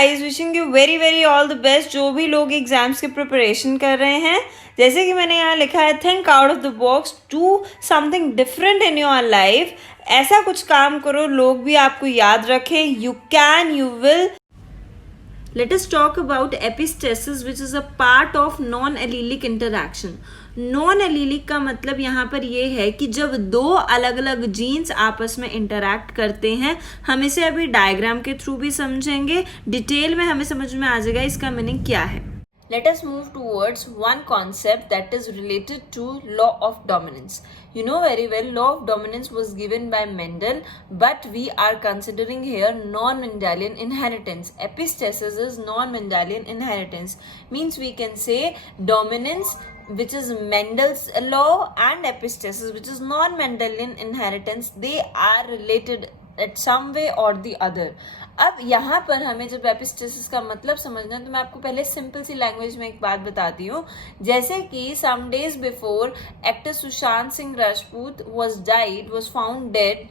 Guys, wishing you very very all the best जो भी लोग एग्जाम्स की प्रिपरेशन कर रहे हैं। जैसे कि मैंने यहाँ लिखा है, think out of the box, do something different in your life. ऐसा कुछ काम करो लोग भी आपको याद रखें। You can, you will. Let us talk about epistasis, which is a part of non-allelic interaction. Non-allelic का मतलब यहाँ पर ये है कि जब दो अलग अलग जीन्स आपस में इंटरैक्ट करते हैं। हम इसे अभी डायग्राम के थ्रू भी समझेंगे, डिटेल में हमें समझ में आ जाएगा इसका मीनिंग क्या है। Let us move towards one concept that is related to law of dominance. You know very well, law of dominance was given by Mendel, but we are considering here non-Mendelian inheritance. Epistasis is non-Mendelian inheritance. Means we can say dominance, which is Mendel's law, and epistasis, which is non-Mendelian inheritance. They are related at some way or the other. अब यहाँ पर हमें जब epistasis का मतलब समझना है तो मैं आपको पहले सिंपल सी लैंग्वेज में एक बात बताती हूँ। जैसे कि some days before actor Sushant Singh Rajput was found dead।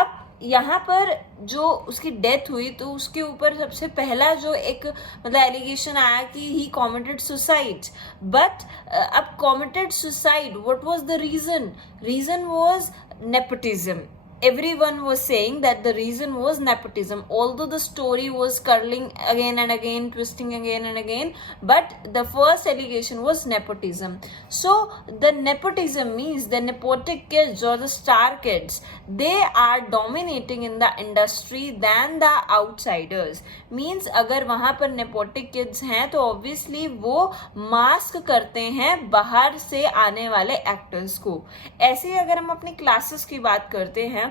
अब यहाँ पर जो उसकी डेथ हुई तो उसके ऊपर सबसे पहला जो एक मतलब एलिगेशन आया कि ही कॉमिटेड सुसाइड। बट अब committed suicide, what was the reason was nepotism. Everyone was saying that the reason was nepotism, although the story was curling again and again, twisting again and again, but the first allegation was nepotism. So the nepotism means the nepotic kids or the star kids, they are dominating in the industry than the outsiders. Means अगर वहाँ पर nepotic kids हैं तो obviously वो mask करते हैं बाहर से आने वाले एक्टर्स को। ऐसे ही अगर हम अपनी क्लासेस की बात करते हैं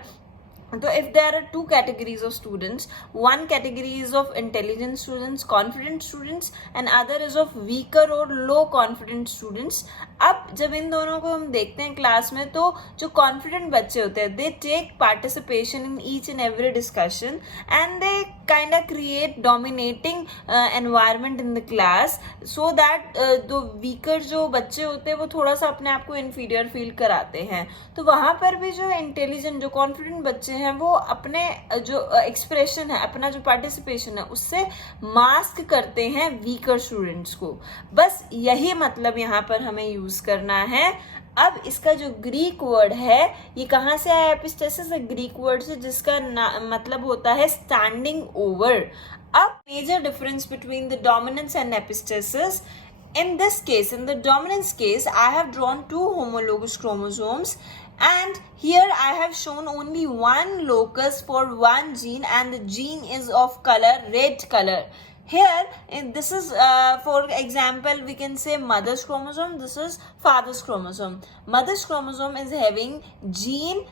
तो if there are two categories of students, one category is of intelligent students, confident students, and other is of weaker or low confident students. अब जब इन दोनों को हम देखते हैं क्लास में तो जो कॉन्फिडेंट बच्चे होते हैं they take participation in each and every discussion and they kind of create dominating environment in the class so that जो weaker जो बच्चे होते हैं वो थोड़ा सा अपने आप को inferior feel कराते हैं। तो वहाँ पर भी जो intelligent जो confident बच्चे हैं वो अपने जो एक्सप्रेशन है, अपना जो पार्टिसिपेशन है उससे मास्क करते हैं वीकर स्टूडेंट्स को। बस यही मतलब यहाँ पर हमें यूज करना है। अब इसका जो ग्रीक वर्ड है ये कहाँ से आया? एपिस्टेसिस ग्रीक वर्ड से जिसका मतलब होता है स्टैंडिंग ओवर। अब major difference between the dominance and epistasis. In this case, in the dominance case, I have drawn two homologous chromosomes, and here I have shown only one locus for one gene, and the gene is of color red color. Here, this is for example, we can say mother's chromosome. This is father's chromosome. Mother's chromosome is having gene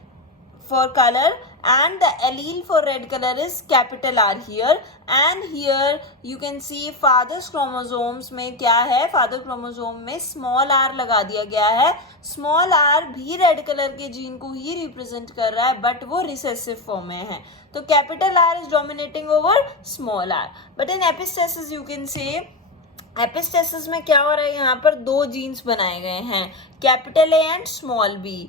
for color and the allele for red color is capital R here, and here you can see father's chromosomes में क्या है? father chromosome में small r लगा दिया गया है। small r भी red color के जीन को ही रिप्रेजेंट कर रहा है बट वो रिसेसिव फॉर्म में है, तो capital R is dominating over small r. but in epistasis you can say epistasis में क्या हो रहा है? यहाँ पर दो जीन्स बनाए गए हैं, capital A and small b।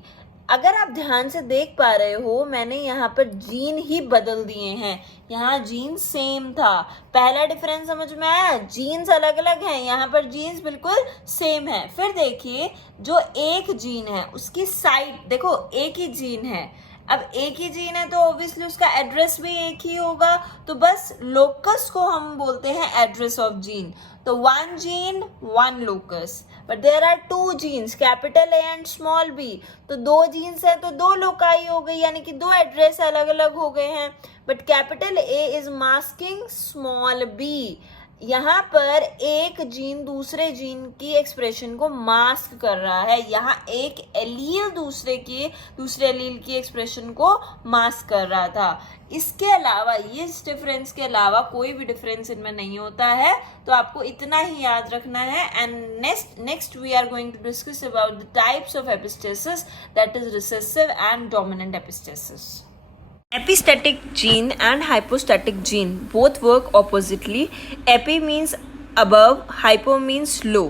अगर आप ध्यान से देख पा रहे हो मैंने यहाँ पर जीन ही बदल दिए हैं, यहाँ जीन सेम था। पहला डिफरेंस समझ में आया? जीन्स अलग अलग हैं, यहाँ पर जीन्स बिल्कुल सेम है। फिर देखिए जो एक जीन है उसकी साइट देखो, एक ही जीन है। अब एक ही जीन है तो ऑब्वियसली उसका एड्रेस भी एक ही होगा, तो बस लोकस को हम बोलते हैं एड्रेस ऑफ जीन। तो one gene one locus, but there are two genes capital A and small B, तो दो जीन्स है तो दो लोकाई हो गई, यानी कि दो एड्रेस अलग अलग हो गए हैं। But capital A is masking small B, यहाँ पर एक जीन दूसरे जीन की एक्सप्रेशन को मास्क कर रहा है। यहाँ एक एलील दूसरे एलील की एक्सप्रेशन को मास्क कर रहा था। इसके अलावा इस डिफरेंस के अलावा कोई भी डिफरेंस इनमें नहीं होता है, तो आपको इतना ही याद रखना है। And next we are going to discuss about the types of epistasis, that is recessive and dominant epistasis. Epistatic gene and hypostatic gene both work oppositely. Epi means above, hypo means low.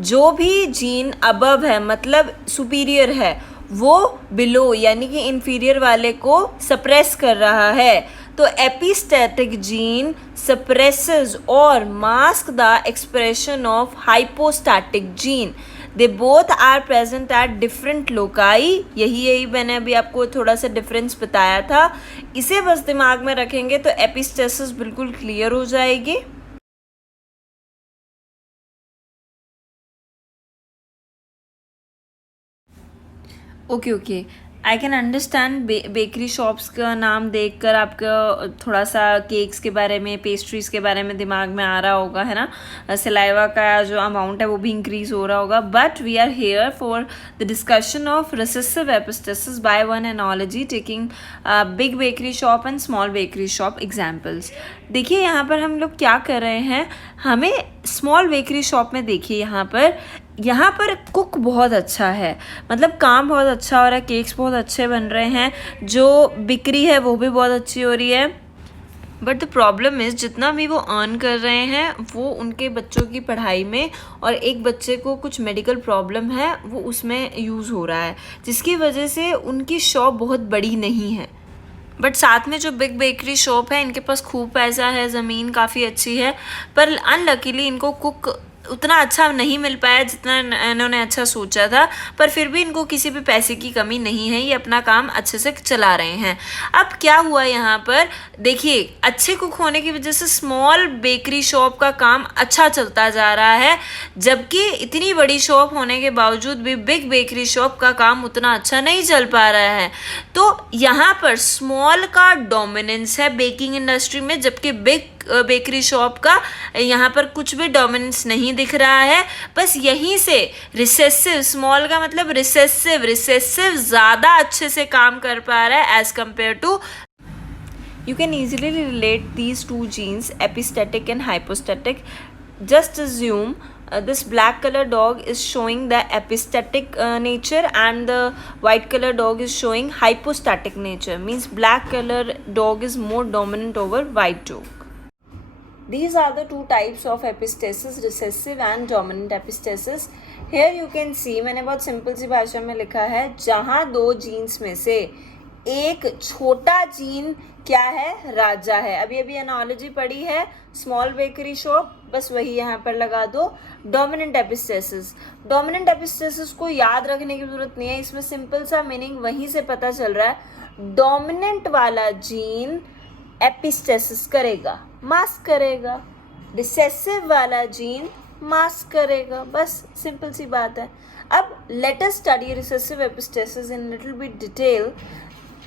जो भी gene above है मतलब superior है, वो below यानी कि inferior वाले को सप्रेस कर रहा है। तो एपिस्टैटिक जीन सप्रेसेस और mask the expression of hypostatic gene. They both are present at different loci. यही मैंने अभी आपको थोड़ा सा डिफरेंस बताया था. इसे बस दिमाग में रखेंगे तो एपिस्टेसिस बिल्कुल क्लियर हो जाएगी. Okay I can understand. Bakery shops का नाम देखकर आपका थोड़ा सा केक्स के बारे में, पेस्ट्रीज के बारे में दिमाग में आ रहा होगा, है ना. सलाइवा का जो अमाउंट है वो भी इंक्रीज हो रहा होगा. But we are here for the discussion of recessive epistasis by one analogy taking big bakery shop and small bakery shop examples. देखिए यहाँ पर हम लोग क्या कर रहे हैं. हमें स्मॉल बेकरी शॉप में देखिए यहाँ पर कुक बहुत अच्छा है, मतलब काम बहुत अच्छा हो रहा है, केक्स बहुत अच्छे बन रहे हैं, जो बिक्री है वो भी बहुत अच्छी हो रही है. बट द प्रॉब्लम इज़ जितना भी वो अर्न कर रहे हैं वो उनके बच्चों की पढ़ाई में, और एक बच्चे को कुछ मेडिकल प्रॉब्लम है वो उसमें यूज़ हो रहा है, जिसकी वजह से उनकी शॉप बहुत बड़ी नहीं है. बट साथ में जो बिग बेकरी शॉप है इनके पास खूब पैसा है, ज़मीन काफ़ी अच्छी है, पर अनलकीली इनको कुक उतना अच्छा नहीं मिल पाया जितना इन्होंने अच्छा सोचा था. पर फिर भी इनको किसी भी पैसे की कमी नहीं है, ये अपना काम अच्छे से चला रहे हैं. अब क्या हुआ यहाँ पर देखिए, अच्छे कुक होने की वजह से स्मॉल बेकरी शॉप का काम अच्छा चलता जा रहा है, जबकि इतनी बड़ी शॉप होने के बावजूद भी बिग बेकरी शॉप का काम उतना अच्छा नहीं चल पा रहा है. तो यहाँ पर स्मॉल का डोमिनेंस है बेकिंग इंडस्ट्री में, जबकि बिग बेकरी शॉप का यहाँ पर कुछ भी डोमिनेंस नहीं दिख रहा है. बस यहीं से रिसेसिव, स्मॉल का मतलब रिसेसिव ज़्यादा अच्छे से काम कर पा रहा है as compare to. You can easily relate these two genes, epistatic and hypostatic. Just assume this black color dog is showing the epistatic nature and the white color dog is showing hypostatic nature. Means black color dog is more dominant over white dog. These are the two types of epistasis, recessive and dominant epistasis. Here you can see, मैंने बहुत simple सी भाषा में लिखा है, जहाँ दो jeans में से एक छोटा जीन क्या है, राजा है. अभी एनालॉजी पढ़ी है स्मॉल बेकरी शॉप, बस वही यहाँ पर लगा दो. डोमिनेंट एपिस्टेसिस को याद रखने की जरूरत नहीं है, इसमें सिंपल सा मीनिंग वहीं से पता चल रहा है. डोमिनेंट वाला जीन एपिस्टेसिस करेगा, मास्क करेगा. रिसेसिव वाला जीन मास्क करेगा. बस सिंपल सी बात है. अब let us study recessive epistasis in little bit detail.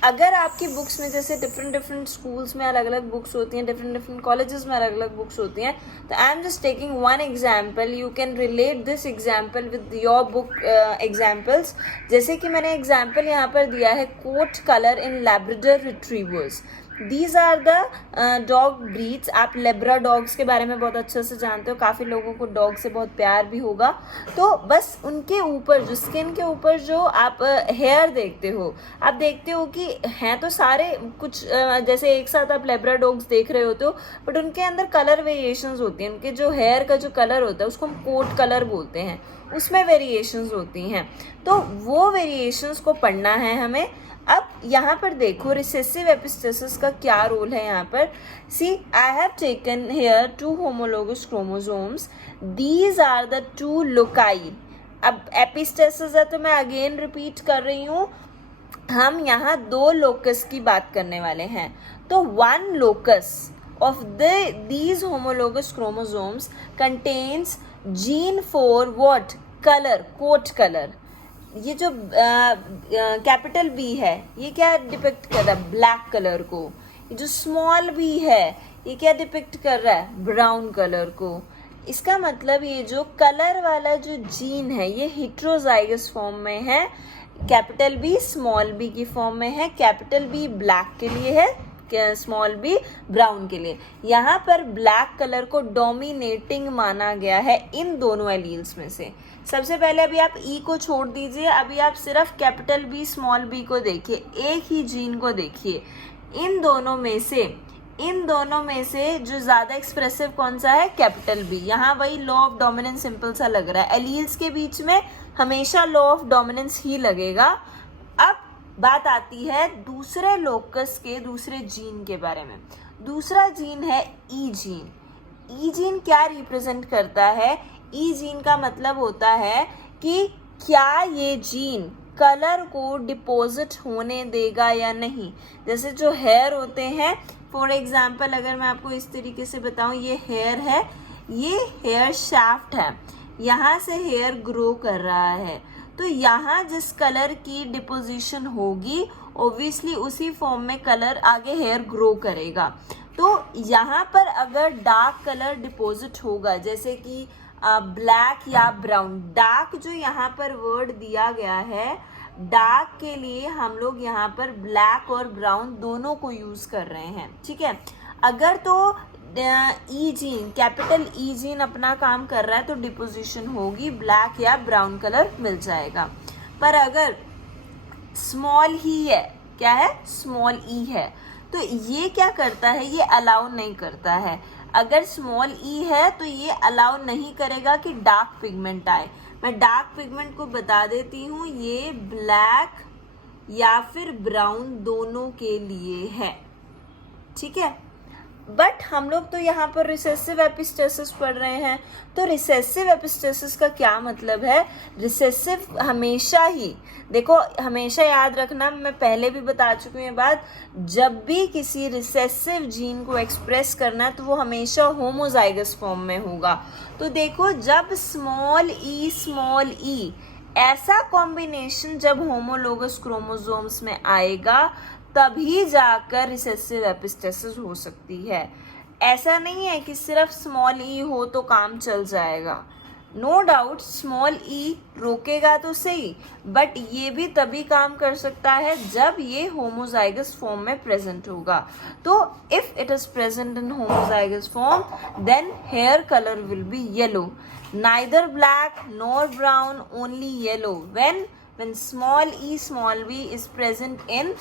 अगर आपकी बुक्स में जैसे डिफरेंट स्कूल्स में अलग अलग बुक्स होती हैं, डिफरेंट कॉलेजेस में अलग अलग बुक्स होती हैं, तो I am just taking one example. You can relate this example with your book examples. जैसे कि मैंने एग्जाम्पल यहाँ पर दिया है, coat colour in labrador retrievers. These are the dog breeds. आप लेब्रा डॉग्स के बारे में बहुत अच्छे से जानते हो, काफ़ी लोगों को डॉग से बहुत प्यार भी होगा. तो बस उनके ऊपर जो स्किन के ऊपर जो आप हेयर देखते हो, आप देखते हो कि हैं तो सारे कुछ जैसे एक साथ आप लेब्रा डॉग्स देख रहे होते हो, बट उनके अंदर कलर वेरिएशंस होती हैं. उनके जो हेयर का जो कलर होता है उसको हम कोट कलर बोलते हैं, उसमें वेरिएशंस होती हैं. तो वो वेरिएशंस को पढ़ना है हमें. अब यहाँ पर देखो रिसेसिव एपिस्टेसिस का क्या रोल है यहाँ पर. See, I have taken here 2 homologous chromosomes. These are the 2 loci. अब एपिस्टेसिस है तो मैं अगेन रिपीट कर रही हूँ, हम यहाँ 2 लोकस की बात करने वाले हैं. तो 1 locus of these homologous chromosomes contains gene for what? Color, coat color. ये जो कैपिटल बी है ये क्या डिपिक्ट कर रहा है? ब्लैक कलर को. ये जो स्मॉल बी है ये क्या डिपिक्ट कर रहा है? ब्राउन कलर को. इसका मतलब ये जो कलर वाला जो जीन है ये हेटेरोजाइगस फॉर्म में है, कैपिटल बी स्मॉल बी की फॉर्म में है. कैपिटल बी ब्लैक के लिए है, स्मॉल बी ब्राउन के लिए. यहाँ पर ब्लैक कलर को डोमिनेटिंग माना गया है इन दोनों एलील्स में से. सबसे पहले अभी आप ई को छोड़ दीजिए, अभी आप सिर्फ कैपिटल बी स्मॉल बी को देखिए, एक ही जीन को देखिए. इन दोनों में से जो ज़्यादा एक्सप्रेसिव कौन सा है? Capital B. यहाँ वही लॉ ऑफ डोमिनेंस सिंपल सा लग रहा है. एलील्स के बीच में हमेशा लॉ ऑफ डोमिनेंस ही लगेगा. अब बात आती है दूसरे लोकस के दूसरे जीन के बारे में। दूसरा जीन है ई जीन। ई जीन क्या रिप्रेजेंट करता है? ई जीन का मतलब होता है कि क्या ये जीन कलर को डिपॉजिट होने देगा या नहीं। जैसे जो हेयर होते हैं, फॉर एग्जाम्पल अगर मैं आपको इस तरीके से बताऊं, ये हेयर है, ये हेयर शाफ्ट है, यहाँ से हेयर ग्रो कर रहा है, तो यहाँ जिस कलर की डिपोजिशन होगी ऑब्वियसली उसी फॉर्म में कलर आगे हेयर ग्रो करेगा। तो यहाँ पर अगर डार्क कलर डिपॉजिट होगा, जैसे कि ब्लैक या ब्राउन, डार्क जो यहाँ पर वर्ड दिया गया है, डार्क के लिए हम लोग यहाँ पर ब्लैक और ब्राउन दोनों को यूज कर रहे हैं, ठीक है। अगर तो ई जीन, कैपिटल ई जीन अपना काम कर रहा है तो डिपोजिशन होगी, ब्लैक या ब्राउन कलर मिल जाएगा। पर अगर स्मॉल ही है, क्या है, स्मॉल ई है, तो ये क्या करता है, ये अलाउ नहीं करता है। अगर स्मॉल ई है तो ये अलाउ नहीं करेगा कि डार्क पिगमेंट आए। मैं डार्क पिगमेंट को बता देती हूँ, ये ब्लैक या फिर ब्राउन दोनों के लिए है, ठीक है। बट हम लोग तो यहाँ पर रिसेसिव एपिस्टेसिस पढ़ रहे हैं, तो रिसेसिव एपिस्टेसिस का क्या मतलब है? रिसेसिव हमेशा ही, देखो हमेशा याद रखना, मैं पहले भी बता चुकी हूँ ये बात, जब भी किसी रिसेसिव जीन को एक्सप्रेस करना है तो वो हमेशा होमोजाइगस फॉर्म में होगा। तो देखो जब स्मॉल ई ऐसा कॉम्बिनेशन जब होमोलोगस क्रोमोसोम्स में आएगा तभी जाकर रिसेसिव एपिस्टेसिस हो सकती है। ऐसा नहीं है कि सिर्फ स्मॉल ई हो तो काम चल जाएगा। नो डाउट स्मॉल ई रोकेगा तो सही, बट ये भी तभी काम कर सकता है जब ये होमोजाइगस फॉर्म में प्रेजेंट होगा। तो if it is present in homozygous form then hair colour will be yellow, neither black nor brown, only yellow when small b is present in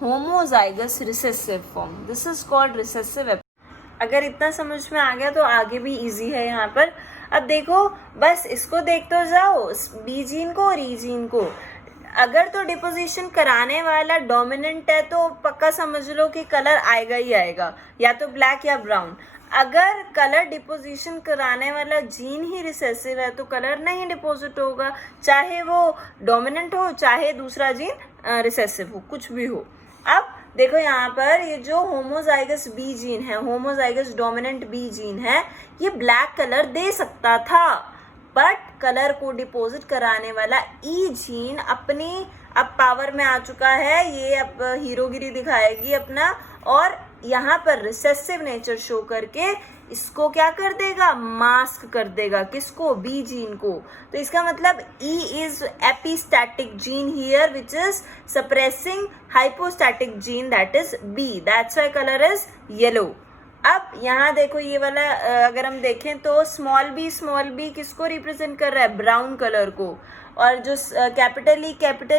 homozygous recessive form. This is called recessive. अगर इतना समझ में आ गया तो आगे भी easy है यहाँ पर। अब देखो बस इसको देखते जाओ, बी जीन को और ई जीन को। अगर तो डिपोजिशन कराने वाला डोमिनेंट है तो पक्का समझ लो कि कलर आएगा ही आएगा, या तो ब्लैक या ब्राउन। अगर कलर डिपोजिशन कराने वाला जीन ही रिसेसिव है तो कलर नहीं डिपोजिट होगा, चाहे वो डोमिनेंट हो चाहे दूसरा जीन रिसेसिव हो, कुछ भी हो। अब देखो यहाँ पर ये जो होमोजाइगस बी जीन है, होमोजाइगस डोमिनेंट बी जीन है, ये ब्लैक कलर दे सकता था, बट कलर को डिपोजिट कराने वाला ई जीन अपनी अब पावर में आ चुका है, ये अब हीरोगिरी दिखाएगी अपना, और यहाँ पर रिसेसिव नेचर शो करके इसको क्या कर देगा, मास्क कर देगा। किसको, बी जीन को। तो इसका मतलब E is epistatic gene here which is suppressing hypostatic gene that is B, that's why colour is yellow. अब यहाँ देखो ये वाला अगर हम देखें तो स्मॉल बी किसको रिप्रेजेंट कर रहा है, ब्राउन कलर को, और जो कैपिटल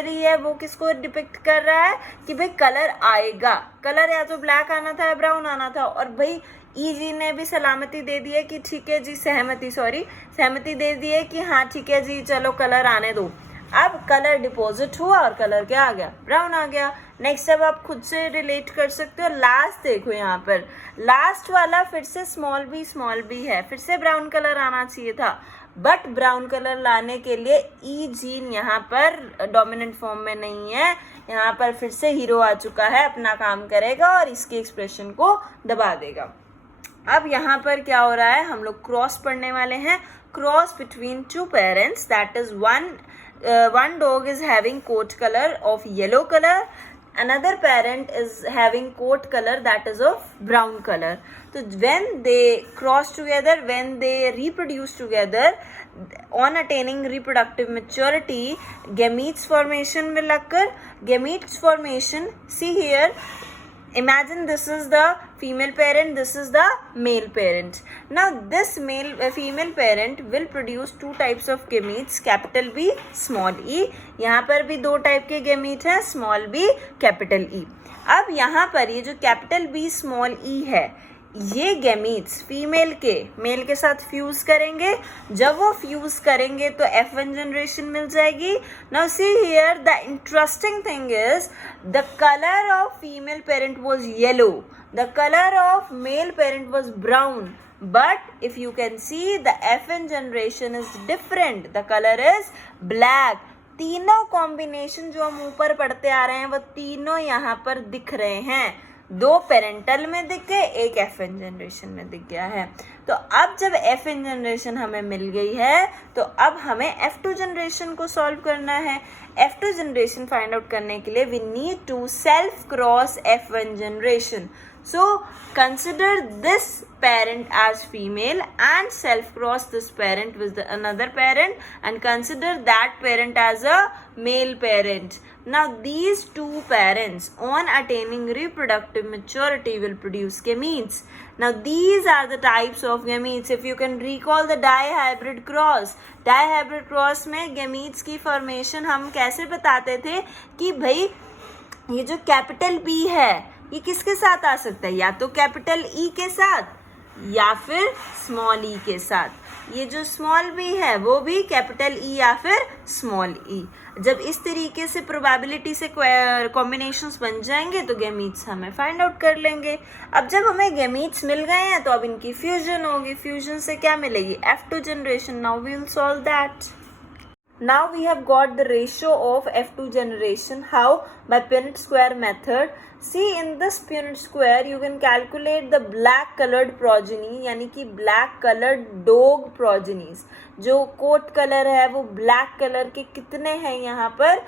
ई है वो किसको डिपिक्ट कर रहा है कि भाई कलर आएगा, कलर या तो ब्लैक आना था या ब्राउन आना था। और भाई ई जी ने भी सलामती दे दी है कि ठीक है जी, सहमति दे दी है कि हाँ ठीक है जी चलो कलर आने दो। अब कलर डिपॉजिट हुआ और कलर क्या आ गया, ब्राउन आ गया। नेक्स्ट अब आप खुद से रिलेट कर सकते हो। लास्ट देखो यहाँ पर लास्ट वाला फिर से स्मॉल बी है, फिर से ब्राउन कलर आना चाहिए था, बट ब्राउन कलर लाने के लिए ई जीन यहाँ पर डोमिनेंट फॉर्म में नहीं है, यहाँ पर फिर से हीरो आ चुका है, अपना काम करेगा और इसकी एक्सप्रेशन को दबा देगा। अब यहाँ पर क्या हो रहा है, हम लोग क्रॉस पढ़ने वाले हैं, cross between two parents, that is one dog is having coat color of yellow color, another parent is having coat color that is of brown color. So when they cross together, when they reproduce together, on attaining reproductive maturity, gametes formation will occur. Gametes formation, see here, imagine this is the female parent, this is the male parent. Now this female parent will produce two types of gametes, capital B, small e. यहाँ पर भी दो type के gamete हैं, small b, capital E. अब यहाँ पर ये जो कैपिटल B स्मॉल e है, ये गैमीट्स फीमेल के मेल के साथ फ्यूज करेंगे, जब वो फ्यूज करेंगे तो F1 जनरेशन मिल जाएगी. Now see here the interesting thing is the colour of female parent was yellow, the colour of male parent was brown, but if you can see the F1 generation is different, the color is black. तीनों combination जो हम ऊपर पढ़ते आ रहे हैं वो तीनों यहाँ पर दिख रहे हैं. दो पेरेंटल में दिख गए, एक F1 जनरेशन में दिख गया है. तो अब जब F1 जनरेशन हमें मिल गई है तो अब हमें F2 जनरेशन को सॉल्व करना है. F2 जनरेशन फाइंड आउट करने के लिए we need to self cross F1 generation. So consider this parent as female and self cross this parent with the another parent and consider that parent as a male parent. Now these two parents on attaining reproductive maturity will produce gametes. Now these are the types of gametes. If you can recall the dihybrid cross में gametes की formation हम कैसे बताते थे कि भाई ये जो कैपिटल B है ये किसके साथ आ सकता है, या तो कैपिटल E के साथ या फिर स्मॉल e के साथ. ये जो स्मॉल b है वो भी कैपिटल E या फिर स्मॉल e. जब इस तरीके से प्रोबेबिलिटी से कॉम्बिनेशंस बन जाएंगे तो गैमीट्स हमें फाइंड आउट कर लेंगे. अब जब हमें गैमीट्स मिल गए हैं तो अब इनकी फ्यूजन होगी. फ्यूजन से क्या मिलेगी, F2 generation. Now we will solve that. Now we have got the ratio of F2 generation. How? By Punnett square method. See, in this Punnett square you can calculate the black colored progeny, यानी कि black colored dog progenies. जो coat colour है वो black colour के कितने हैं यहाँ पर,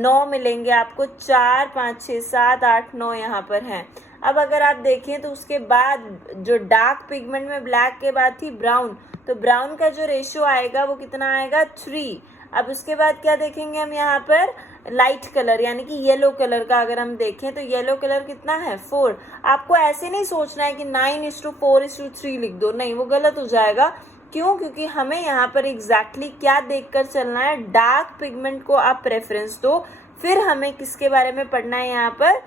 9 मिलेंगे आपको. 4, 5, 6, 7, 8, 9 यहाँ पर हैं. अब अगर आप देखें तो उसके बाद जो डार्क पिगमेंट में ब्लैक के बाद थी ब्राउन, तो ब्राउन का जो रेशियो आएगा वो कितना आएगा, 3. अब उसके बाद क्या देखेंगे हम यहाँ पर, लाइट कलर यानी कि येलो कलर का अगर हम देखें तो येलो कलर कितना है, 4. आपको ऐसे नहीं सोचना है कि 9:4:3 लिख दो, नहीं, वो गलत हो जाएगा. क्यों? क्योंकि हमें यहाँ पर एग्जैक्टली क्या देखकर चलना है, डार्क पिगमेंट को आप प्रेफरेंस दो. फिर हमें किसके बारे में पढ़ना है, यहाँ पर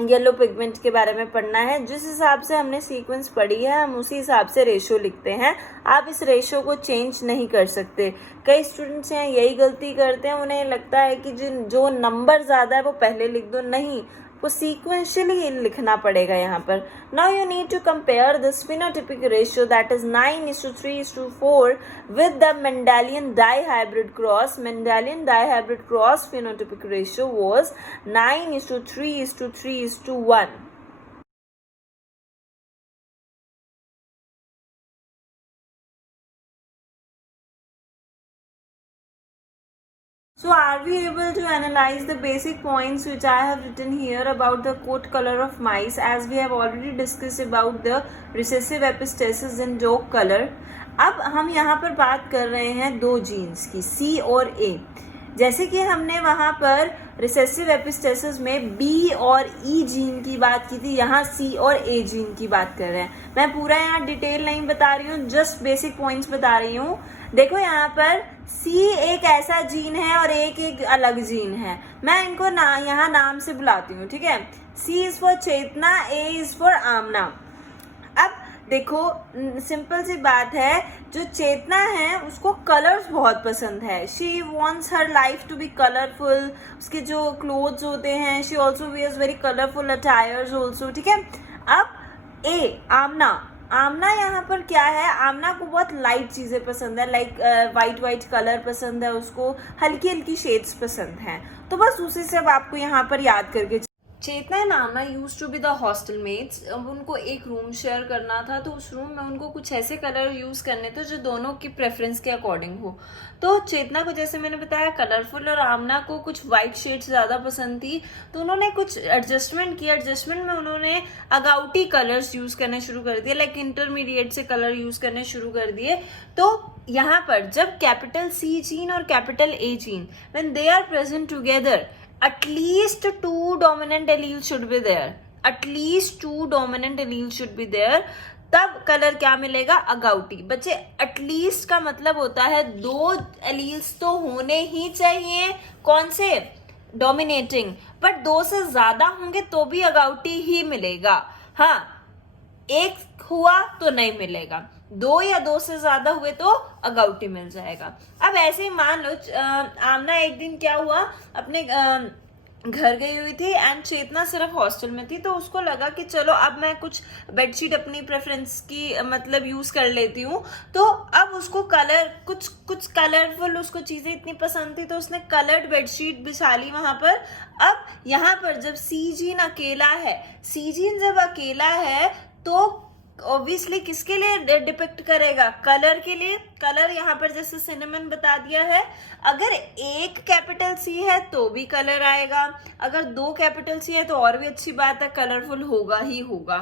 येलो पिगमेंट के बारे में पढ़ना है. जिस हिसाब से हमने सीक्वेंस पढ़ी है हम उसी हिसाब से रेशो लिखते हैं. आप इस रेशो को चेंज नहीं कर सकते. कई स्टूडेंट्स हैं यही गलती करते हैं, उन्हें लगता है कि जो नंबर ज़्यादा है वो पहले लिख दो. नहीं, वो सीक्वेंशियली लिखना पड़ेगा यहाँ पर. Now you need to compare this phenotypic ratio that is 9:3:4 with the Mendelian dihybrid cross. Mendelian dihybrid cross phenotypic ratio was 9:3:3:1. So are we able to analyze the basic points which I have written here about the coat color of mice, as we have already discussed about the recessive epistasis in dog color. अब हम यहाँ पर बात कर रहे हैं दो jeans की, C और A. जैसे कि हमने वहाँ पर रिसेसिव एपिस्टेसिस में B और E जीन की बात की थी, यहाँ C और A जीन की बात कर रहे हैं. मैं पूरा यहाँ डिटेल नहीं बता रही हूँ, जस्ट बेसिक पॉइंट्स बता रही हूँ. देखो यहाँ पर C एक ऐसा जीन है और एक अलग जीन है. मैं इनको यहाँ नाम से बुलाती हूँ, ठीक है. C is for Chetna, A is for Aamna. अब देखो सिंपल सी बात है, जो चेतना है उसको कलर्स बहुत पसंद है. She wants her life to be colourful. उसके जो क्लोथ्स होते हैं, she also wears very colourful attires also, ठीक है. अब ए आमना यहाँ पर क्या है, आमना को बहुत लाइट चीज़ें पसंद है, लाइक वाइट कलर पसंद है, उसको हल्की हल्की शेड्स पसंद हैं. तो बस उसी से अब आपको यहाँ पर याद करके, Chetna and Aamna used to be the hostel mates. अब उनको एक रूम शेयर करना था, तो उस रूम में उनको कुछ ऐसे कलर यूज करने थे जो दोनों की प्रेफरेंस के अकॉर्डिंग हो. तो चेतना को जैसे मैंने बताया कलरफुल और आमना को कुछ वाइट शेड्स ज़्यादा पसंद थी, तो उन्होंने कुछ एडजस्टमेंट किया. एडजस्टमेंट में उन्होंने अगाउटी कलर्स यूज करने शुरू कर दिए, लाइक इंटरमीडिएट से कलर यूज करने शुरू कर दिए. तो यहाँ पर जब कैपिटल C जीन और capital A gene when they are present together, at least 2 dominant alleles should be there. At least 2 dominant alleles should be there. तब कलर क्या मिलेगा, अगाउटी. बच्चे एटलीस्ट का मतलब होता है 2 एलील्स तो होने ही चाहिए. कौन से, डोमिनेटिंग. बट 2 से ज्यादा होंगे तो भी अगाउटी ही मिलेगा. हाँ, एक हुआ तो नहीं मिलेगा, 2 या 2 से ज्यादा हुए तो अगाउटी मिल जाएगा। अब ऐसे ही मान लो आमना एक दिन क्या हुआ, अपने घर गई हुई थी एंड चेतना सिर्फ हॉस्टल में थी, तो उसको लगा कि चलो अब मैं कुछ बेडशीट अपनी प्रेफरेंस की मतलब यूज कर लेती हूँ। तो अब उसको कलर कुछ कलरफुल उसको चीजें इतनी पसंद थी, तो उसने कलर्ड बेडशीट बिछा ली वहां पर। अब यहाँ पर जब सीजीन अकेला है, सीजीन जब अकेला है तो ऑब्वियसली किसके लिए डिपिक्ट करेगा, कलर के लिए। कलर यहाँ पर जैसे सिनेमन बता दिया है, अगर एक कैपिटल सी है तो भी कलर आएगा, अगर 2 कैपिटल सी है तो और भी अच्छी बात है, कलरफुल होगा ही होगा।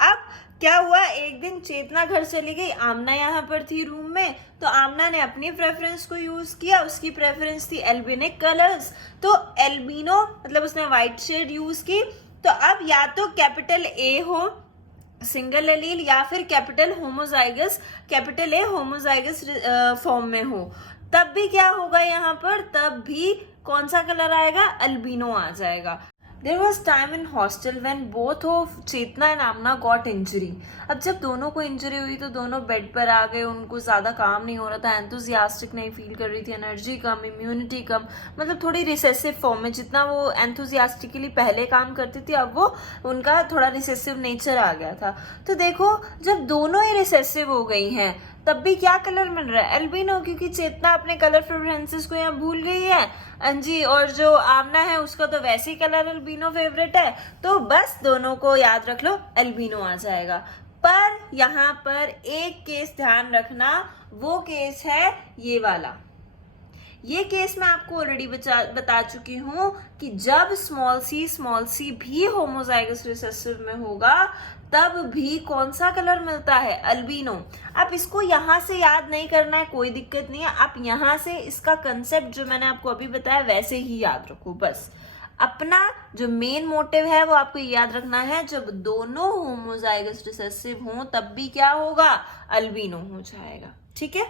अब क्या हुआ, एक दिन चेतना घर चली गई, आमना यहाँ पर थी रूम में, तो आमना ने अपनी प्रेफरेंस को यूज किया, उसकी प्रेफरेंस थी एल्बिनिक कलर्स, तो एल्बिनो मतलब उसने व्हाइट शेड यूज की। तो अब या तो कैपिटल ए हो सिंगल एलील, या फिर कैपिटल ए होमोजाइगस फॉर्म में हो, तब भी क्या होगा यहाँ पर, तब भी कौन सा कलर आएगा, अल्बिनो आ जाएगा। There was time in hostel when both of Chetna and Aamna got injury। अब जब दोनों को इंजरी हुई तो दोनों बेड पर आ गए, उनको ज्यादा काम नहीं हो रहा था, एंथुजियास्टिक नहीं फील कर रही थी, एनर्जी कम, इम्यूनिटी कम, मतलब थोड़ी रिसेसिव फॉर्म में। जितना वो एंथुजियास्टिकली पहले काम करती थी, अब वो उनका थोड़ा रिसेसिव नेचर आ गया था। तो देखो जब दोनों ही रिसेसिव हो गई हैं तब भी क्या कलर मिल रहा है, एल्बिनो, क्योंकि चेतना अपने कलर प्रेफरेंसेस को यहाँ भूल गई है अंजी, और जो आमना है उसका तो वैसे ही कलर एल्बिनो फेवरेट है, तो बस दोनों को याद रख लो, एल्बिनो आ जाएगा। पर यहाँ पर एक केस ध्यान रखना, वो केस है ये वाला। ये केस मैं आपको ऑलरेडी बता चुकी हूं कि जब स्मॉल सी भी होमोजाइगस रिसेसिव में होगा तब भी कौन सा कलर मिलता है, अल्बिनो। आप इसको यहाँ से याद नहीं करना है, कोई दिक्कत नहीं है, आप यहाँ से इसका कंसेप्ट जो मैंने आपको अभी बताया वैसे ही याद रखो। बस अपना जो मेन मोटिव है वो आपको याद रखना है, जब दोनों होमोजाइगस रिसेसिव हों तब भी क्या होगा, अल्बिनो हो जाएगा। ठीक है।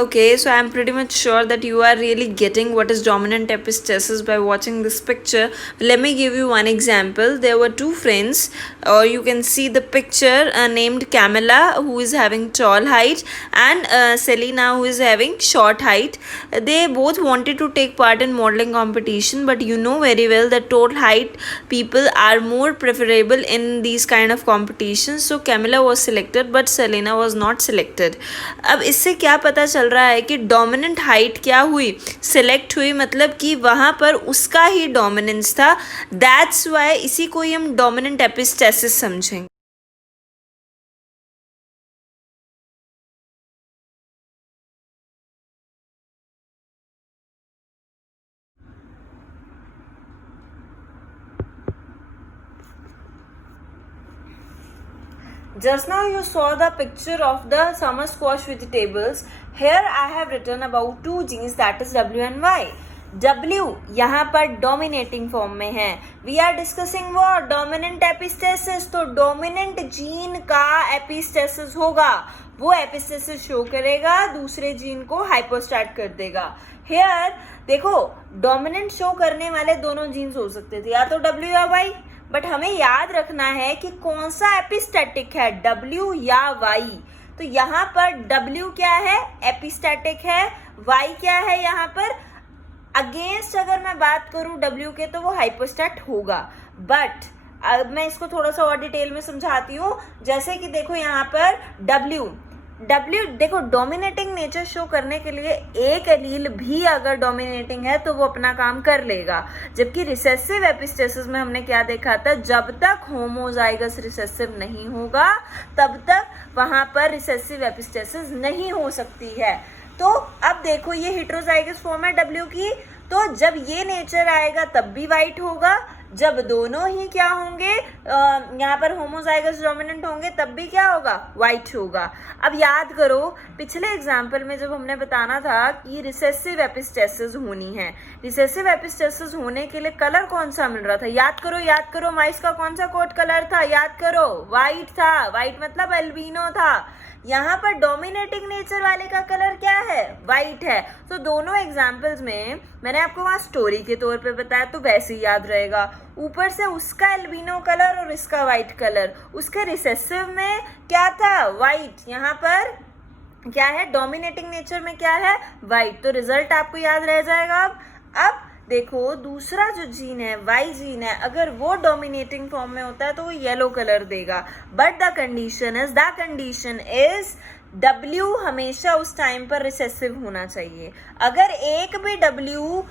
Okay, so I'm pretty much sure that you are really getting what is dominant epistasis by watching this picture. Let me give you one example. There were two friends, or you can see the picture, named Camilla, who is having tall height, and Selena, who is having short height. They both wanted to take part in modeling competition, but you know very well that tall height people are more preferable in these kind of competitions. So Camilla was selected, but Selena was not selected. अब इससे क्या पता चल रहा है कि dominant height क्या हुई, सिलेक्ट हुई, मतलब कि वहां पर उसका ही डोमिनेंस था। दैट्स वाई इसी को ही हम डोमिनेंट एपिस्टेसिस समझेंगे। Just now you saw the picture of the summer squash vegetables. Here I have written about two genes, that is W and Y. W यहाँ पर डोमिनेटिंग फॉर्म में है। We are discussing what, dominant epistasis. तो dominant gene का epistasis होगा, वो epistasis show करेगा, दूसरे जीन को हाइपोस्टैट कर देगा। हेयर देखो डोमिनेंट शो करने वाले दोनों जीन्स हो सकते थे, या तो W या Y, बट हमें याद रखना है कि कौन सा एपिस्टैटिक है, W या Y। तो यहाँ पर W क्या है, एपिस्टैटिक है, Y क्या है, यहाँ पर अगेंस्ट अगर मैं बात करूं W के तो वो हाइपोस्टैट होगा। बट अब मैं इसको थोड़ा सा और डिटेल में समझाती हूँ। जैसे कि देखो यहाँ पर W देखो डोमिनेटिंग नेचर शो करने के लिए एक एलील भी अगर डोमिनेटिंग है तो वो अपना काम कर लेगा, जबकि रिसेसिव एपिस्टेसिस में हमने क्या देखा था, जब तक होमोजाइगस रिसेसिव नहीं होगा तब तक वहां पर रिसेसिव एपिस्टेसिस नहीं हो सकती है। तो अब देखो ये हेटेरोजाइगस फॉर्म है W की, तो जब ये नेचर आएगा तब भी वाइट होगा, जब दोनों ही क्या होंगे यहाँ पर होमोजाइगस डोमिनेंट होंगे तब भी क्या होगा, वाइट होगा। अब याद करो पिछले एग्जाम्पल में जब हमने बताना था कि रिसेसिव एपिस्टेसिस होनी है, रिसेसिव एपिस्टेसिस होने के लिए कलर कौन सा मिल रहा था, याद करो माइस का कौन सा कोट कलर था, याद करो वाइट था, वाइट मतलब एल्बिनो था। यहाँ पर डोमिनेटिंग नेचर वाले का कलर क्या है, वाइट है। तो दोनों एग्जाम्पल्स में मैंने आपको वहाँ स्टोरी के तौर पे बताया तो वैसे ही याद रहेगा। ऊपर से उसका एल्बिनो कलर और इसका वाइट कलर, उसके रिसेसिव में क्या था, वाइट, यहाँ पर क्या है, डोमिनेटिंग नेचर में क्या है, वाइट। तो रिजल्ट आपको याद रह जाएगा। अब देखो दूसरा जो जीन है, वाई जीन है, अगर वो डोमिनेटिंग फॉर्म में होता है तो वो येलो कलर देगा। But the condition is W हमेशा उस टाइम पर रिसेसिव होना चाहिए। अगर एक भी W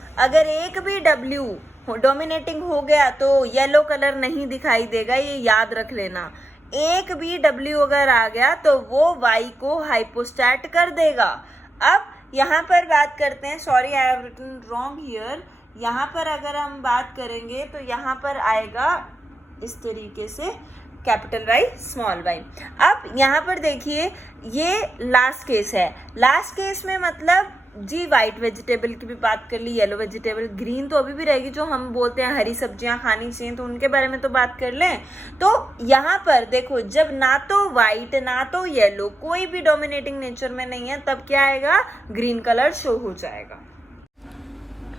डोमिनेटिंग हो गया तो येलो कलर नहीं दिखाई देगा, ये याद रख लेना। एक भी W अगर आ गया तो वो Y को हाइपोस्टैट कर देगा। अब यहाँ पर बात करते हैं, sorry I have written wrong here, यहाँ पर अगर हम बात करेंगे तो यहाँ पर आएगा इस तरीके से कैपिटल वाई स्मॉल वाई। अब यहाँ पर देखिए ये लास्ट केस है। लास्ट केस में मतलब जी वाइट वेजिटेबल की भी बात कर ली, येलो वेजिटेबल, ग्रीन तो अभी भी रहेगी, जो हम बोलते हैं हरी सब्जियां खानी चाहिए तो उनके बारे में तो बात कर लें। तो यहाँ पर देखो जब ना तो वाइट ना तो येलो कोई भी डोमिनेटिंग नेचर में नहीं है तब क्या आएगा, ग्रीन कलर शो हो जाएगा।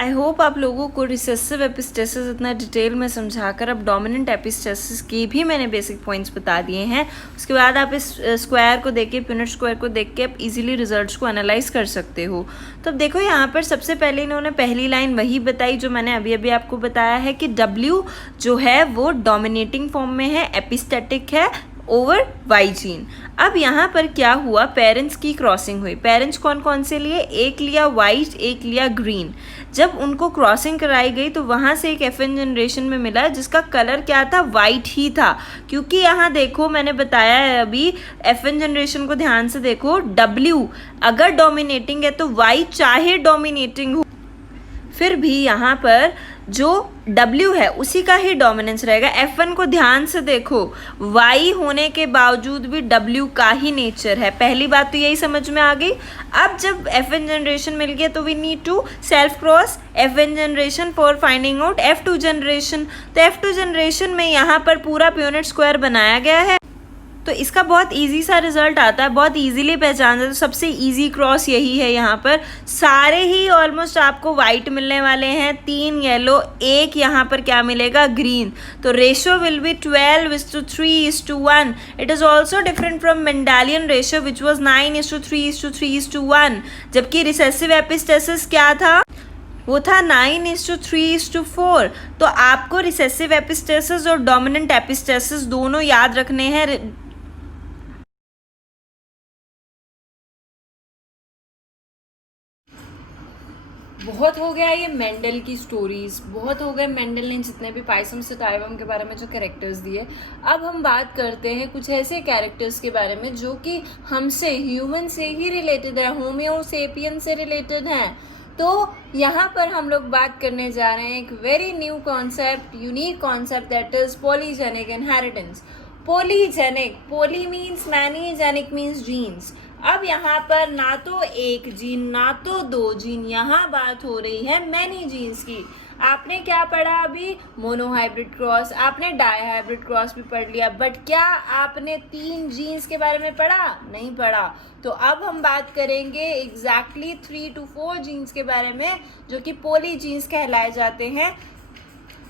आई होप आप लोगों को रिसेसिव एपिस्टेसिस इतना डिटेल में समझाकर अब डोमिनेंट एपिस्टेसिस के भी मैंने बेसिक पॉइंट्स बता दिए हैं। उसके बाद आप इस स्क्वायर को देख के, पुनेट स्क्वायर को देख के आप इजीली रिजल्ट्स को एनालाइज कर सकते हो। तो अब देखो यहाँ पर सबसे पहले इन्होंने पहली लाइन वही बताई जो मैंने अभी अभी आपको बताया है कि W जो है वो डोमिनेटिंग फॉर्म में है, एपिस्टेटिक है ओवर वाई जीन। अब यहाँ पर क्या हुआ, पेरेंट्स की क्रॉसिंग हुई। पेरेंट्स कौन कौन से लिए, एक लिया वाइट एक लिया ग्रीन। जब उनको क्रॉसिंग कराई गई तो वहाँ से एक FN जनरेशन में मिला जिसका कलर क्या था, वाइट ही था। क्योंकि यहाँ देखो मैंने बताया है अभी, FN जनरेशन को ध्यान से देखो, W अगर डोमिनेटिंग है तो वाई चाहे डोमिनेटिंग हो फिर भी यहाँ पर जो W है उसी का ही डोमिनेंस रहेगा। F1 को ध्यान से देखो, Y होने के बावजूद भी W का ही नेचर है। पहली बात तो यही समझ में आ गई। अब जब FN जनरेशन मिल गया तो we need to self cross FN generation for finding out F2 generation. तो F2 जनरेशन में यहाँ पर पूरा प्यूनेट स्क्वायर बनाया गया है तो इसका बहुत इजी सा रिजल्ट आता है, बहुत इजीली पहचान जाता है। तो सबसे इजी क्रॉस यही है। यहाँ पर सारे ही ऑलमोस्ट आपको वाइट मिलने वाले हैं, 3 येलो, 1 यहाँ पर क्या मिलेगा, ग्रीन। तो ratio will be 12:3:1। It is also different from Mendelian ratio which was 9:3:3:1। जबकि रिसेसिव एपिस्टेसिस क्या था, वो था 9:3:4। तो आपको रिसेसिव एपिस्टेसिस और डोमिनेंट एपिस्टेसिस दोनों याद रखने हैं। बहुत हो गया ये मेंडल की स्टोरीज, बहुत हो गए मेंडल ने जितने भी पाइसम सटाइवम के बारे में जो कैरेक्टर्स दिए। अब हम बात करते हैं कुछ ऐसे कैरेक्टर्स के बारे में जो कि हमसे, ह्यूमन से ही रिलेटेड है, होमियो सेपियन से रिलेटेड हैं। तो यहाँ पर हम लोग बात करने जा रहे हैं एक very new concept, unique concept, that is polygenic inheritance. Polygenic, poly means many, genic means genes. अब यहाँ पर ना तो एक जीन ना तो 2 जीन, यहाँ बात हो रही है मैनी जीन्स की। आपने क्या पढ़ा अभी, मोनोहाइब्रिड क्रॉस, आपने डाईहाइब्रिड क्रॉस भी पढ़ लिया, बट क्या आपने 3 जीन्स के बारे में पढ़ा, नहीं पढ़ा। तो अब हम बात करेंगे एग्जैक्टली 3 to 4 जीन्स के बारे में जो कि पॉली जीन्स कहलाए जाते हैं।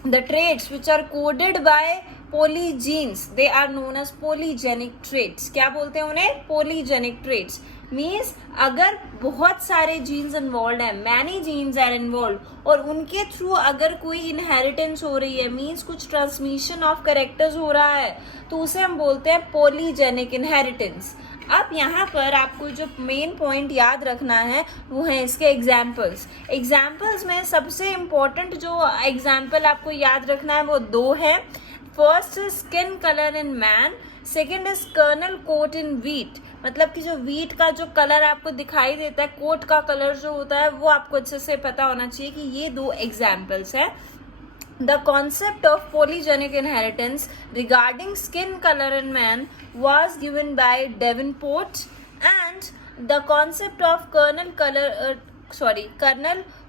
The traits which are coded by polygenes, they are known as polygenic traits. क्या बोलते हैं उन्हें, polygenic traits। मीन्स अगर बहुत सारे जीन्स इन्वॉल्व हैं, मैनी जीन्स आर इन्वॉल्व, और उनके थ्रू अगर कोई इनहेरिटेंस हो रही है, मीन्स कुछ ट्रांसमिशन ऑफ कैरेक्टर्स हो रहा है, तो उसे हम बोलते हैं पॉलीजेनिक इनहेरिटेंस। अब यहाँ पर आपको जो मेन पॉइंट याद रखना है वो है इसके एग्जाम्पल्स। एग्जाम्पल्स में सबसे इम्पोर्टेंट जो एग्जाम्पल आपको याद रखना है वो 2 हैं। First is skin colour in man, second is kernel coat in wheat. मतलब कि जो वीट का जो कलर आपको दिखाई देता है, कोट का कलर जो होता है, वो आपको अच्छे से पता होना चाहिए कि ये 2 एग्जाम्पल्स हैं। The concept of polygenic inheritance regarding skin color in man was given by Davenport, and the concept of kernel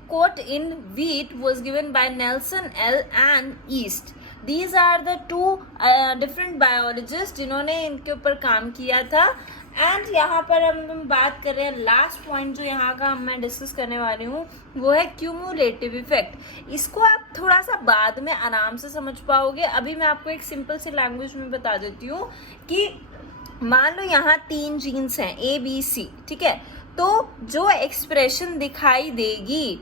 coat in wheat was given by Nelson L. and East. These are the 2 different biologists जिन्होंने इनके ऊपर काम किया था। And यहाँ पर हम बात कर रहे हैं लास्ट पॉइंट जो यहाँ का मैं डिस्कस करने वाली हूँ, वो है क्यूमुलेटिव इफेक्ट। इसको आप थोड़ा सा बाद में आराम से समझ पाओगे। अभी मैं आपको एक सिंपल सी लैंग्वेज में बता देती हूँ कि मान लो यहाँ 3 जीन्स हैं ABC, ठीक है। तो जो एक्सप्रेशन दिखाई देगी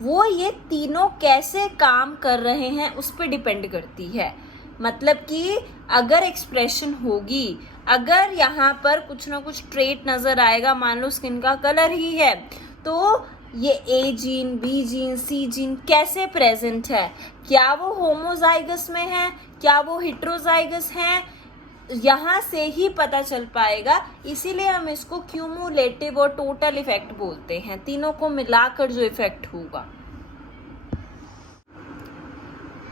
वो ये तीनों कैसे काम कर रहे हैं उस पर डिपेंड करती है। मतलब कि अगर एक्सप्रेशन होगी, अगर यहाँ पर कुछ ना कुछ ट्रेट नजर आएगा, मान लो स्किन का कलर ही है, तो ये A gene, B gene, C gene कैसे प्रेजेंट है, क्या वो होमोजाइगस में है, क्या वो हेट्रोजाइगस हैं, यहाँ से ही पता चल पाएगा। इसीलिए हम इसको क्यूमुलेटिव और टोटल इफेक्ट बोलते हैं, तीनों को मिलाकर जो इफेक्ट होगा।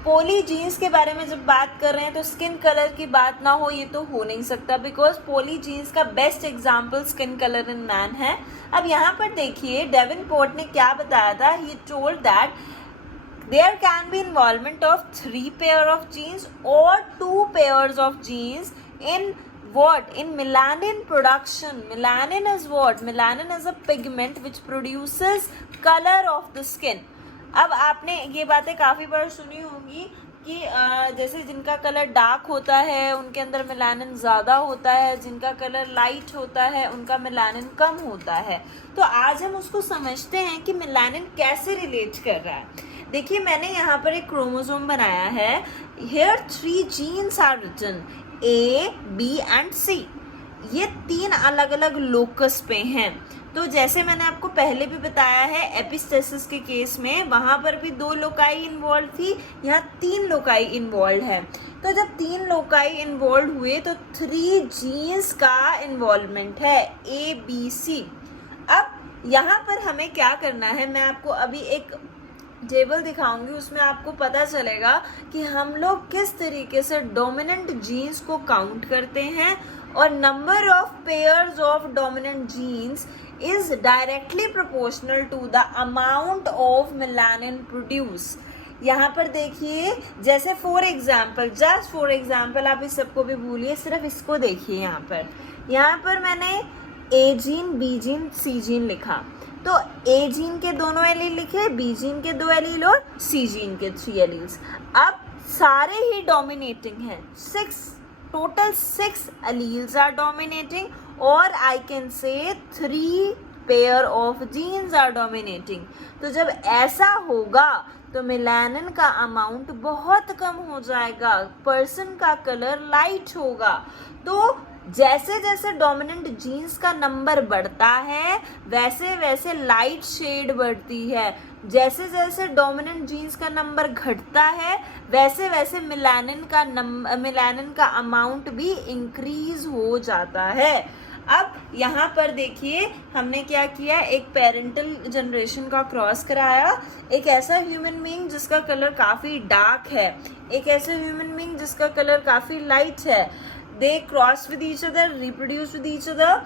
पोली जीन्स के बारे में जब बात कर रहे हैं तो स्किन कलर की बात ना हो ये तो हो नहीं सकता, बिकॉज पोली जीन्स का best example skin colour in man है। अब यहाँ पर देखिए डेवेनपोर्ट ने क्या बताया था, he told that there can be involvement of 3 pair of genes or 2 pairs of genes in what, in melanin production. Melanin is what? Melanin is a pigment which produces color of the skin. अब आपने ये बातें काफ़ी बार सुनी होंगी कि जैसे जिनका कलर डार्क होता है उनके अंदर मेलानिन ज़्यादा होता है, जिनका कलर लाइट होता है उनका मेलानिन कम होता है। तो आज हम उसको समझते हैं कि मेलानिन कैसे रिलेट कर रहा है। देखिए मैंने यहाँ पर एक क्रोमोसोम बनाया है। Here 3 genes are written, A, B and C. ये 3 अलग अलग लोकस पे हैं। तो जैसे मैंने आपको पहले भी बताया है एपिस्टेसिस के केस में, वहाँ पर भी 2 लोकाई इन्वॉल्व थी, यहाँ 3 लोकाई इन्वॉल्व है। तो जब 3 लोकाई इन्वॉल्व हुए तो 3 जीन्स का इन्वॉल्वमेंट है, A, B, C। अब यहाँ पर हमें क्या करना है, मैं आपको अभी एक टेबल दिखाऊंगी, उसमें आपको पता चलेगा कि हम लोग किस तरीके से डोमिनेंट जीन्स को काउंट करते हैं और number of pairs of dominant genes is directly proportional to the amount of melanin produce. यहाँ पर देखिए जैसे for example, just for example, आप इस सबको भी भूलिए, सिर्फ इसको देखिए। यहाँ पर मैंने A gene, B gene, C gene लिखा, तो A जीन के दोनों एलील लिखे, B जीन के 2 एलील और C जीन के 3 एलील्स। अब सारे ही डोमिनेटिंग हैं, टोटल 6 एलील्स आर डोमिनेटिंग और I can say 3 pair of genes are dominating. तो जब ऐसा होगा तो मेलानिन का अमाउंट बहुत कम हो जाएगा, पर्सन का कलर लाइट होगा। तो जैसे जैसे डोमिनेंट जीन्स का नंबर बढ़ता है वैसे वैसे लाइट शेड बढ़ती है, जैसे जैसे डोमिनेंट जीन्स का नंबर घटता है वैसे वैसे मेलानिन का अमाउंट भी इंक्रीज हो जाता है। अब यहाँ पर देखिए हमने क्या किया, एक पेरेंटल जनरेशन का क्रॉस कराया, एक ऐसा ह्यूमन बीइंग जिसका कलर काफ़ी डार्क है, एक ऐसा ह्यूमन बीइंग जिसका कलर काफ़ी लाइट है। They cross with each other, reproduce with each other.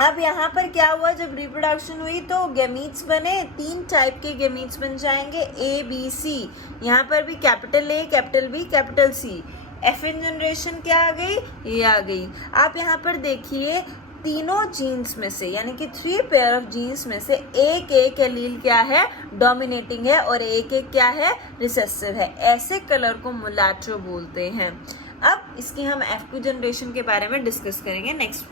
अब यहाँ पर क्या हुआ, जब रिप्रोडक्शन हुई तो गैमीट्स बने, 3 टाइप के गैमीट्स बन जाएंगे, A, B, C। यहाँ पर भी capital A, capital B, capital C। FN generation क्या आ गई, ये आ गई। आप यहाँ पर देखिए तीनों जीन्स में से यानी कि 3 पेयर ऑफ जीन्स में से एक एलील क्या है, डोमिनेटिंग है और एक क्या है, रिसेसिव है। ऐसे कलर को मुलाटो बोलते हैं। अब इसकी हम F2 जनरेशन के बारे में डिस्कस करेंगे नेक्स्ट।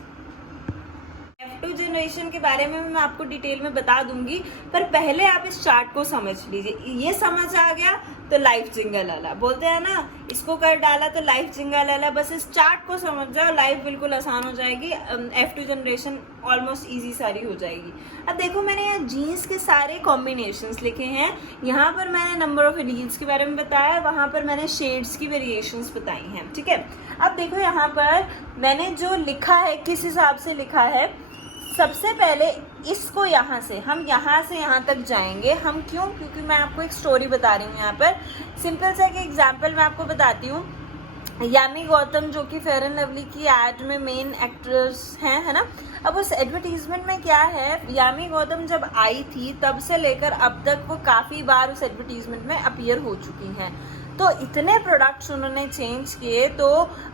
F2 जनरेशन के बारे में मैं आपको डिटेल में बता दूंगी, पर पहले आप इस चार्ट को समझ लीजिए। ये समझ आ गया तो लाइफ जिंगलाला बोलते हैं ना, इसको कर डाला तो लाइफ जिंगलाला। बस इस चार्ट को समझ जाओ, लाइफ बिल्कुल आसान हो जाएगी, F2 जनरेशन ऑलमोस्ट इजी सारी हो जाएगी। अब देखो मैंने यहाँ जीन्स के सारे कॉम्बिनेशंस लिखे हैं, यहाँ पर मैंने नंबर ऑफ एलील्स के बारे में बताया, वहाँ पर मैंने शेड्स की वेरिएशंस बताई हैं, ठीक है। अब देखो यहाँ पर मैंने जो लिखा है किस हिसाब से लिखा है, सबसे पहले इसको यहाँ से यहाँ तक जाएंगे हम। क्यों? क्योंकि मैं आपको एक स्टोरी बता रही हूँ। यहाँ पर सिंपल सा एक एग्जाम्पल मैं आपको बताती हूँ। यामी गौतम जो कि फेयर एंड लवली की एड में मेन एक्ट्रेस हैं, है ना। अब उस एडवर्टीजमेंट में क्या है, यामी गौतम जब आई थी तब से लेकर अब तक वो काफ़ी बार उस एडवर्टीजमेंट में अपीयर हो चुकी हैं। तो इतने प्रोडक्ट्स उन्होंने चेंज किए, तो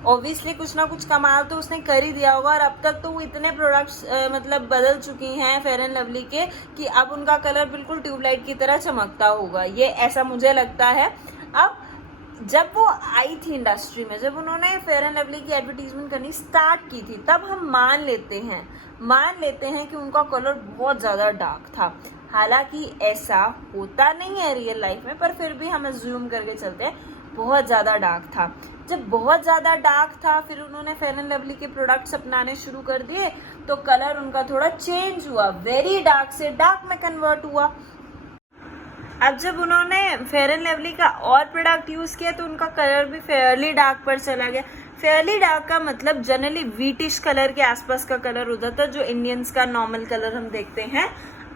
ऑब्वियसली कुछ ना कुछ कमाल तो उसने कर ही दिया होगा। और अब तक तो वो इतने प्रोडक्ट्स मतलब बदल चुकी हैं फेयर एंड लवली के, कि अब उनका कलर बिल्कुल ट्यूबलाइट की तरह चमकता होगा, ये ऐसा मुझे लगता है। अब जब वो आई थी इंडस्ट्री में, जब उन्होंने फेयर एंड लवली की एडवर्टीजमेंट करनी स्टार्ट की थी, तब हम मान लेते हैं कि उनका कलर बहुत ज़्यादा डार्क था। हालांकि ऐसा होता नहीं है रियल लाइफ में, पर फिर भी हम अज्यूम करके चलते हैं बहुत ज़्यादा डार्क था। जब बहुत ज़्यादा डार्क था, फिर उन्होंने फेयर एंड लवली के प्रोडक्ट्स अपनाने शुरू कर दिए, तो कलर उनका थोड़ा चेंज हुआ, वेरी डार्क से डार्क में कन्वर्ट हुआ। अब जब उन्होंने फेयर एंड लवली का और प्रोडक्ट यूज़ किया, तो उनका कलर भी फेयरली डार्क पर चला गया। फेयरली डार्क का मतलब जनरली व्हीटिश कलर के आसपास का कलर होता था, जो इंडियंस का नॉर्मल कलर हम देखते हैं।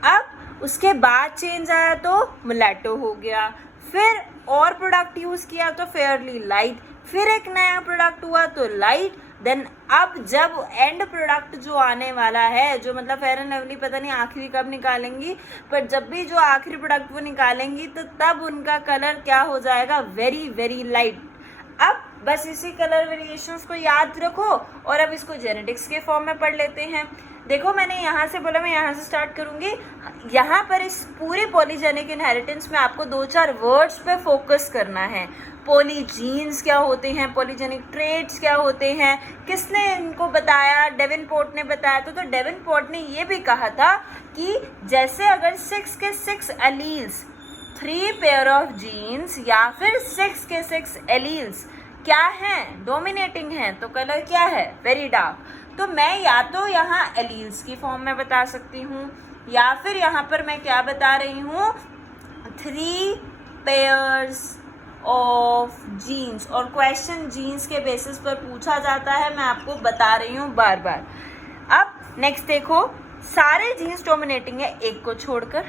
अब उसके बाद चेंज आया तो मुलेटो हो गया, फिर और प्रोडक्ट यूज़ किया तो फेयरली लाइट, फिर एक नया प्रोडक्ट हुआ तो लाइट, देन अब जब एंड प्रोडक्ट जो आने वाला है, जो मतलब फेयर एंड लवली पता नहीं आखिरी कब निकालेंगी, पर जब भी जो आखिरी प्रोडक्ट वो निकालेंगी, तो तब उनका कलर क्या हो जाएगा, वेरी वेरी लाइट। अब बस इसी कलर वेरिएशंस को याद रखो और अब इसको जेनेटिक्स के फॉर्म में पढ़ लेते हैं। देखो मैंने यहाँ से बोला, मैं यहाँ से स्टार्ट करूँगी। यहाँ पर इस पूरे पॉलीजेनिक इनहेरिटेंस में आपको 2-4 वर्ड्स पे फोकस करना है। पॉलीजीन्स क्या होते हैं, पॉलीजेनिक ट्रेट्स क्या होते हैं, किसने इनको बताया, डेवेनपोर्ट ने बताया। तो डेवेनपोर्ट ने ये भी कहा था कि जैसे अगर 6 के 6 एलील्स, 3 पेयर ऑफ जीन्स या फिर 6 के 6 एलील्स क्या हैं, डोमिनेटिंग हैं, तो कलर क्या है, वेरी डार्क। तो मैं या तो यहाँ एलील्स की फॉर्म में बता सकती हूँ, या फिर यहाँ पर मैं क्या बता रही हूँ, 3 पेयर्स ऑफ जीन्स। और क्वेश्चन जीन्स के बेसिस पर पूछा जाता है, मैं आपको बता रही हूँ बार बार। अब नेक्स्ट देखो, सारे जीन्स डोमिनेटिंग है एक को छोड़कर।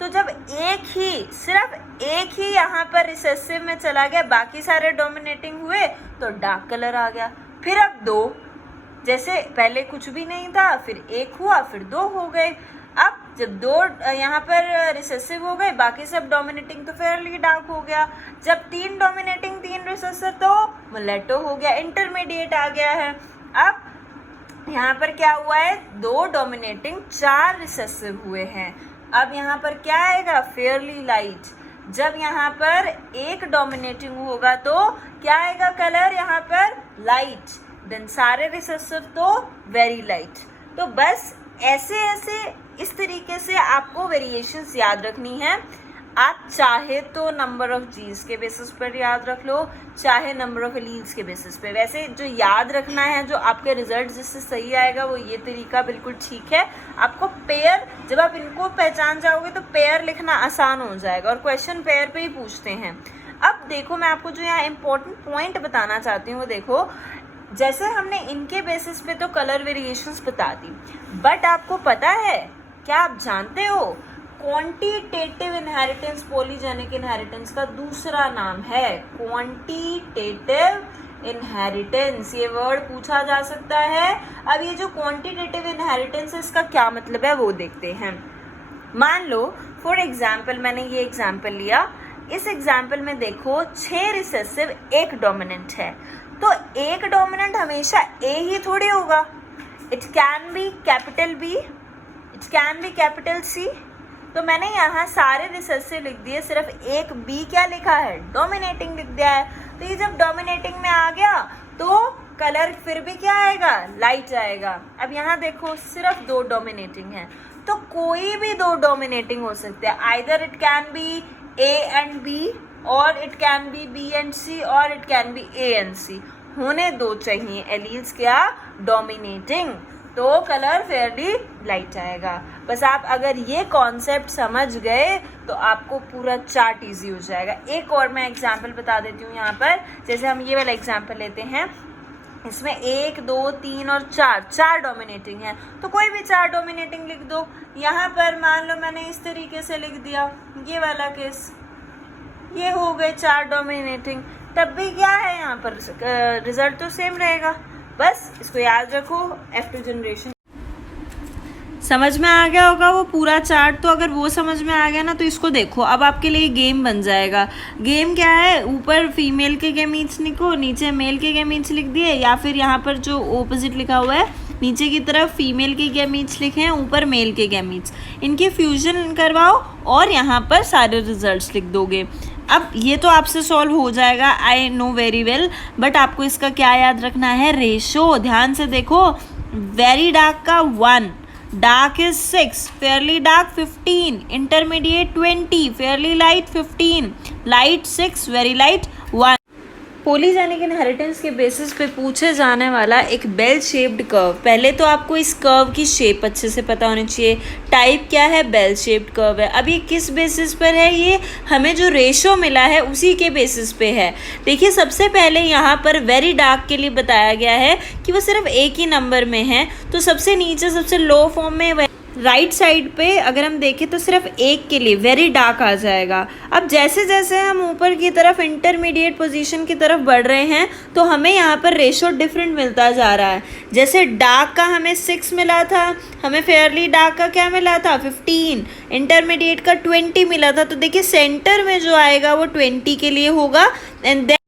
तो जब सिर्फ एक ही यहाँ पर रिसेसिव में चला गया, बाकी सारे डोमिनेटिंग हुए, तो डार्क कलर आ गया। फिर अब 2, जैसे पहले कुछ भी नहीं था, फिर 1 हुआ, फिर 2 हो गए। अब जब 2 यहाँ पर रिसेसिव हो गए, बाकी सब डोमिनेटिंग, तो फेयरली डार्क हो गया। जब 3 डोमिनेटिंग 3 रिसेसिव, तो मुलेटो हो गया, इंटरमीडिएट आ गया है। अब यहाँ पर क्या हुआ है, 2 डोमिनेटिंग 4 रिसेसिव हुए हैं। अब यहाँ पर क्या आएगा, फेयरली लाइट। जब यहाँ पर 1 डोमिनेटिंग होगा तो क्या आएगा कलर, यहाँ पर लाइट। देन सारे रिसेसिव तो वेरी लाइट। तो बस ऐसे इस तरीके से आपको वेरिएशंस याद रखनी है। आप चाहे तो नंबर ऑफ जीन्स के बेसिस पर याद रख लो, चाहे नंबर ऑफ एलील्स के बेसिस पे। वैसे जो याद रखना है, जो आपके रिजल्ट जिससे सही आएगा, वो ये तरीका बिल्कुल ठीक है। आपको पेयर, जब आप इनको पहचान जाओगे तो पेयर लिखना आसान हो जाएगा, और क्वेश्चन पेयर पे ही पूछते हैं। अब देखो, मैं आपको जो यहाँ इंपॉर्टेंट पॉइंट बताना चाहती हूँ, देखो जैसे हमने इनके बेसिस पे तो कलर वेरिएशंस बता दी, बट आपको पता है, क्या आप जानते हो, क्वांटिटेटिव इनहेरिटेंस पॉलीजेनिक इनहेरिटेंस का दूसरा नाम है क्वांटिटेटिव इनहेरिटेंस। ये वर्ड पूछा जा सकता है। अब ये जो क्वांटिटेटिव इनहेरिटेंस है, इसका क्या मतलब है वो देखते हैं। मान लो फॉर एग्जाम्पल, मैंने ये एग्जाम्पल लिया, इस एग्जाम्पल में देखो 6 रिसेसिव 1 डोमिनेंट है, तो 1 डोमिनेंट हमेशा ए ही थोड़ी होगा। It can be capital B, it can be capital C. तो मैंने यहाँ सारे रिसेसिव लिख दिए, सिर्फ एक बी क्या लिखा है, डोमिनेटिंग लिख दिया है। तो ये जब डोमिनेटिंग में आ गया तो कलर फिर भी क्या आएगा, लाइट आएगा। अब यहाँ देखो सिर्फ 2 डोमिनेटिंग है, तो कोई भी 2 डोमिनेटिंग हो सकते हैं। Either it can be A and B, और it can be B and C, और it can be A and C. होने 2 चाहिए एलील्स क्या, डोमिनेटिंग, तो कलर फेयरली लाइट आएगा। बस आप अगर ये कॉन्सेप्ट समझ गए तो आपको पूरा चार्ट इजी हो जाएगा। एक और मैं एग्जांपल बता देती हूँ यहाँ पर। जैसे हम ये वाला एग्जांपल लेते हैं, इसमें 1, 2, 3 और 4 डोमिनेटिंग है, तो कोई भी 4 डोमिनेटिंग लिख दो। यहाँ पर मान लो मैंने इस तरीके से लिख दिया, ये वाला केस, ये हो गए 4 डोमिनेटिंग। तब भी क्या है यहाँ पर रिजल्ट तो सेम रहेगा। बस इसको याद रखो, F2 जनरेशन। समझ में आ गया होगा वो पूरा चार्ट। तो अगर वो समझ में आ गया ना तो इसको देखो, अब आपके लिए गेम बन जाएगा। गेम क्या है, ऊपर फीमेल के गैमीट्स लिखो, नीचे मेल के गैमीट्स लिख दिए, या फिर यहाँ पर जो ऑपोजिट लिखा हुआ है नीचे की तरफ फीमेल के गैमीट्स लिखे हैं, ऊपर मेल के गैमीट्स, इनके फ्यूजन करवाओ और यहाँ पर सारे रिजल्ट्स लिख दोगे। अब ये तो आपसे सॉल्व हो जाएगा, I know very well, but आपको इसका क्या याद रखना है, रेशो। ध्यान से देखो, वेरी डार्क का 1, dark is 6, Fairlie dark 15, intermediate 20, Fairlie light 15, light 6, very light 1। Polygenic inheritance के बेसिस पे पूछे जाने वाला एक बेल शेप्ड कर्व। पहले तो आपको इस कर्व की शेप अच्छे से पता होनी चाहिए। टाइप क्या है, बेल शेप्ड कर्व है। अब ये किस बेसिस पर है, ये हमें जो रेशो मिला है उसी के बेसिस पे है। देखिए सबसे पहले यहाँ पर वेरी डार्क के लिए बताया गया है कि वो सिर्फ एक ही नंबर में है, तो सबसे नीचे सबसे लो फॉर्म में राइट साइड पे अगर हम देखें तो सिर्फ एक के लिए वेरी डार्क आ जाएगा। अब जैसे जैसे हम ऊपर की तरफ इंटरमीडिएट पोजीशन की तरफ बढ़ रहे हैं तो हमें यहाँ पर रेशो डिफरेंट मिलता जा रहा है। जैसे डार्क का हमें 6 मिला था, हमें फेयरली डार्क का क्या मिला था, 15, इंटरमीडिएट का 20 मिला था। तो देखिए सेंटर में जो आएगा वो 20 के लिए होगा। एंड देन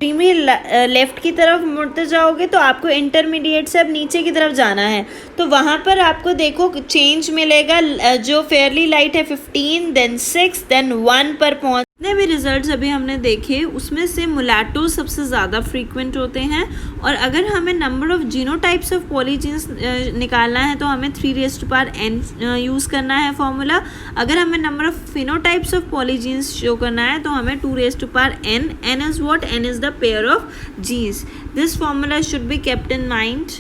लेफ्ट की तरफ मुड़ते जाओगे तो आपको इंटरमीडिएट से अब नीचे की तरफ जाना है, तो वहाँ पर आपको देखो चेंज मिलेगा। जो फेयरली लाइट है 15, देन 6, देन 1 पर पहुँच। जितने भी रिजल्ट्स अभी हमने देखे उसमें से मुलाटो सबसे ज़्यादा फ्रीक्वेंट होते हैं। और अगर हमें number of genotypes of polygenes निकालना है तो हमें 3n यूज़ करना है फॉर्मूला। अगर हमें number of phenotypes of polygenes show करना है तो हमें 2n। n is what, n is the pair of genes. This formula should be kept in mind.